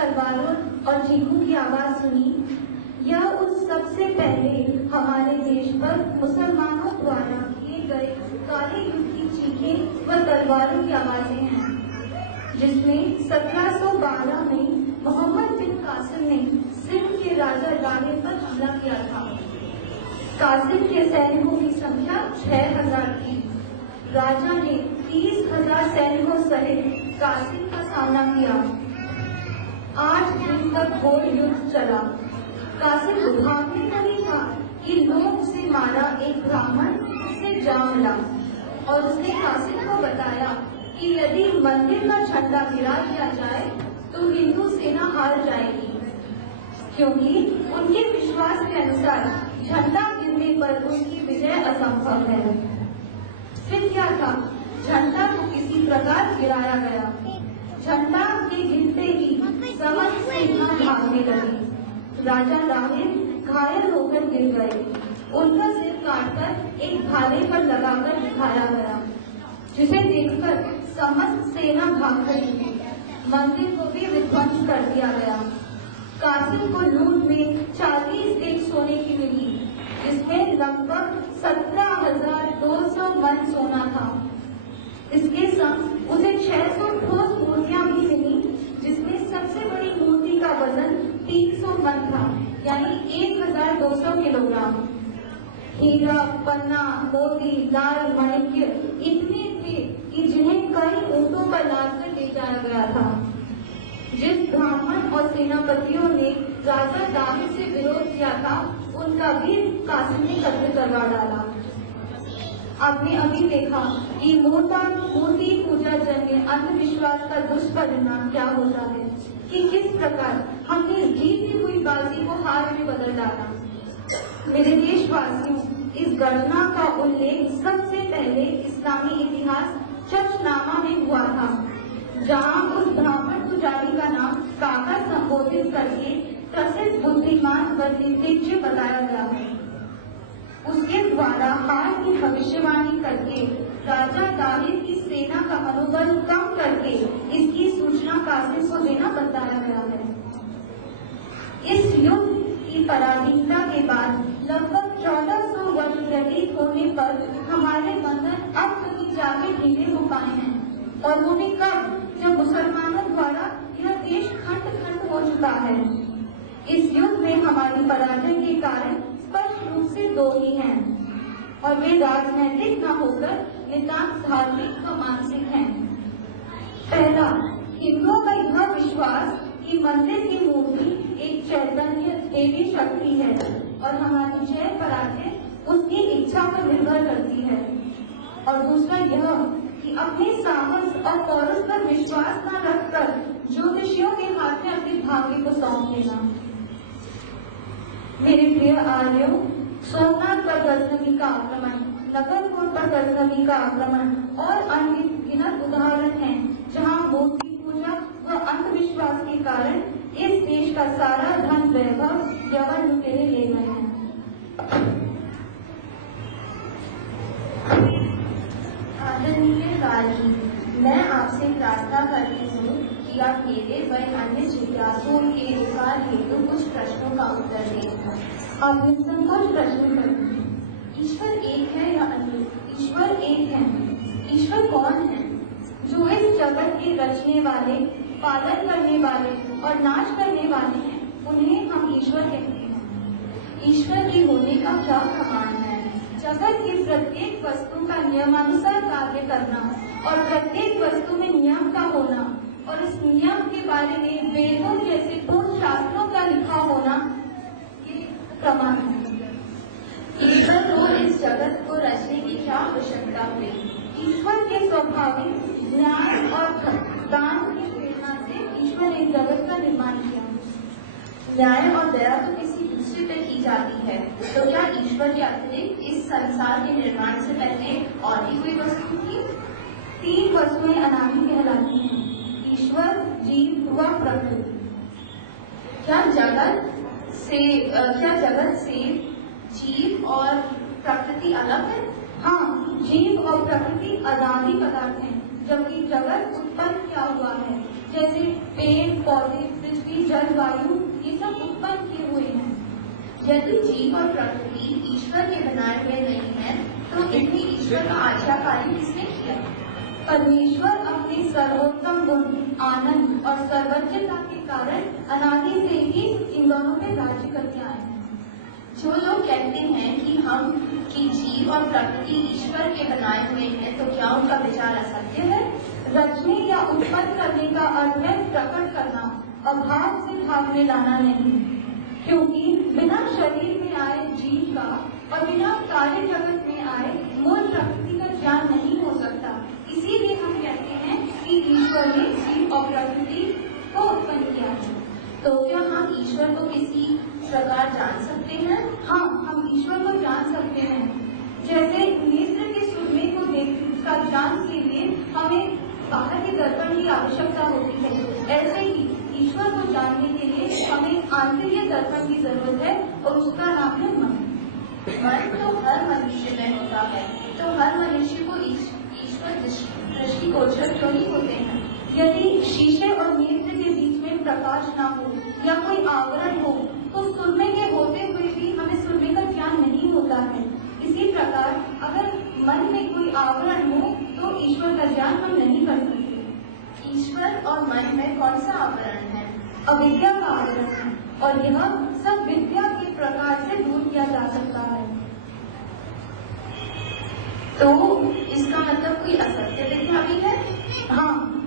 तलवारों और चीखों की आवाज सुनी, यह उस सबसे पहले हमारे देश पर मुसलमानों द्वारा किए गए काले युद्ध की चीखें व तलवारों की आवाजें हैं, जिसमें 1712 में मोहम्मद बिन कासिम ने सिंध के राजा राहिब पर हमला किया था। कासिम के सैनिकों की संख्या 6000 थी। राजा ने 30,000 सैनिकों सहित कासिम का सामना किया। 8 दिन तक घोर युद्ध चला। कासिम भागने लगी था कि लोग उसे मारा एक ब्राह्मण उसे जा मिला और उसने कासिम को बताया कि यदि मंदिर का झंडा गिरा दिया जाए तो हिंदू सेना हार जाएगी, क्योंकि उनके विश्वास के अनुसार झंडा गिरने पर उनकी विजय असंभव है। फिर क्या था, झंडा को किसी प्रकार गिराया गया। झंडा के गिरते ही समस्त सेना भागने लगी। राजा राहिब घायल होकर गिर गए। उनका सिर काटकर एक भाले पर लगाकर दिखाया गया, जिसे देखकर समस्त सेना भाग गई। मंदिर को भी विध्वंस कर दिया गया। कासिम को लूट में 40 देग सोने की मिली, जिसमें लगभग 17,200 मन सोना था। इसके संग उसे 600 ठोस मूर्तियां भी मिली, जिसमें सबसे बड़ी मूर्ति का वजन 300 मन था, यानी 1200 किलोग्राम। हीरा, पन्ना, मोती, लाल माणिक्य इतने थे कि जिन्हें कई ऊंटों पर लादकर ले जाया गया था। जिस ब्राह्मण और सेनापतियों ने राजा दाहिब से विरोध किया था, उनका भी कासिम ने कत्ल करवा डाला। आपने अभी देखा कि मूर्ति पूजा जन्य अंधविश्वास का दुष्परिणाम क्या होता है, कि किस प्रकार हमने जीती हुई बाजी को हार में बदल डाला। मेरे देशवासियों, इस घटना का उल्लेख सबसे पहले इस्लामी इतिहास चर्चनामा में हुआ था, जहाँ उस ब्राह्मण पुजारी का नाम काका संबोधित करके प्रसिद्ध बुद्धिमान व निर्देश्य बताया गया है। उसके द्वारा हार की भविष्यवाणी करके राजा दाहिब की सेना का मनोबल कम करके इसकी सूचना कासिम को देना बताया गया है। इस युद्ध की पराधीनता के बाद लगभग 1400 वर्ष व्यतीत होने पर हमारे बंधन अब कहीं जाके ढीले हो पाए हैं, और वो भी कब, जब मुसलमानों द्वारा यह देश खंड खंड हो चुका है। इस युद्ध में हमारी पराजय के कारण स्पष्ट रूप से 2 ही हैं, और वे राजनैतिक न होकर नितांत धार्मिक व मानसिक हैं। पहला, हिंदुओं का यह विश्वास कि मंदिर की मूर्ति एक चैतन्य देवी शक्ति है और हमारी जय पराजय उसकी इच्छा पर निर्भर करती है। और दूसरा यह कि अपने साहस और पौरुष पर विश्वास न रखकर ज्योतिषियों के हाथ में अपने भाग्य को सौंप देना। मेरे प्रिय आर्यों, सोमनाथ पर गजनवी का आक्रमण, नगरकोट पर गजनवी का आक्रमण और अनगिनत उदाहरण हैं, जहां मूर्ति पूजा व अंधविश्वास के कारण इस देश का सारा धन वैभव यवन लुटेरे ले गए हैं। आदरणीय राजी, मैं आपसे प्रार्थना करती हूँ कि आप मेरे व अन्य जिज्ञासुओं के अधिकार हेतु कुछ प्रश्नों का उत्तर दें। आप निसंकोच प्रश्न करें। ईश्वर एक है या अनेक? ईश्वर एक है। ईश्वर कौन है? जो इस जगत के रचने वाले, पालन करने वाले और नाश करने वाले हैं, उन्हें हम ईश्वर कहते हैं। ईश्वर के होने का क्या प्रमाण है? जगत की प्रत्येक वस्तु का नियमानुसार कार्य करना और प्रत्येक वस्तु में नियम का होना और इस नियम के बारे में वेदों जैसे पूर्ण शास्त्रों का लिखा होना, ये प्रमाण है। ईश्वर को इस जगत को रचने की क्या आवश्यकता हुई? ईश्वर के स्वाभाविक न्याय और दान की प्रेरणा से ईश्वर ने जगत का निर्माण किया। न्याय और दया तो किसी दूसरे पे की जाती है, तो क्या ईश्वर के अतिरिक्त इस संसार के निर्माण से पहले और भी कोई वस्तु थी? 3 वस्तुएं अनादि कहलाती हैं: ईश्वर, जीव व प्रकृति। क्या जगत से जीव और प्रकृति अलग है? हाँ, जीव और प्रकृति अनादि पदार्थ हैं, जबकि जगत उत्पन्न क्या हुआ है, जैसे पेड़ पौधे, पृथ्वी पृथ्वी, जलवायु ये सब उत्पन्न किए हुए हैं। यदि जीव और प्रकृति ईश्वर के बनाए हुए नहीं है, तो इनमें ईश्वर का आज्ञाकारी किसने किया? परमेश्वर अपने सर्वोत्तम गुण, आनंद और सर्वज्ञता के कारण अनादि से ही इन दोनों पे राज्य करके आए हैं। जो लोग कहते हैं कि जीव और प्रकृति ईश्वर के बनाए हुए हैं, तो क्या उनका विचार असत्य है? रचने या उत्पन्न करने का अर्थ है प्रकट करना, अभाव से भाव में लाना नहीं। क्योंकि बिना शरीर में आए जीव का और बिना कार्य जगत में आए मूल प्रकृति का ज्ञान नहीं हो सकता। इसीलिए हम कहते हैं कि ईश्वर ने जीव और प्रकृति को उत्पन्न किया है। तो क्या हम ईश्वर को किसी प्रकार जान सकते हैं? हाँ, हम ईश्वर को जान सकते हैं। जैसे नेत्र के सुरमे को का ज्ञान के लिए हमें बाहर के दर्पण की आवश्यकता होती है, ऐसे ही ईश्वर को जानने के लिए हमें आंतरिक दर्पण की जरूरत है और उसका नाम है मन। मन तो हर मनुष्य में होता है, तो हर मनुष्य को ईश्वर दृष्टिगोचर क्यों नहीं होते हैं? यदि शीशे और नेत्र के बीच में प्रकाश ना हो या कोई आवरण हो, तो सुरमे के होते हुए भी हमें सुरमे का ज्ञान नहीं होता है। इसी प्रकार अगर मन में कोई आवरण हो तो ईश्वर का ज्ञान हम नहीं कर सकते। ईश्वर और मन में कौन सा आवरण है? अविद्या का आवरण है, और यह सब विद्या के प्रकार से दूर किया जा सकता है। तो इसका मतलब कोई असत्य विद्या भी है? हाँ,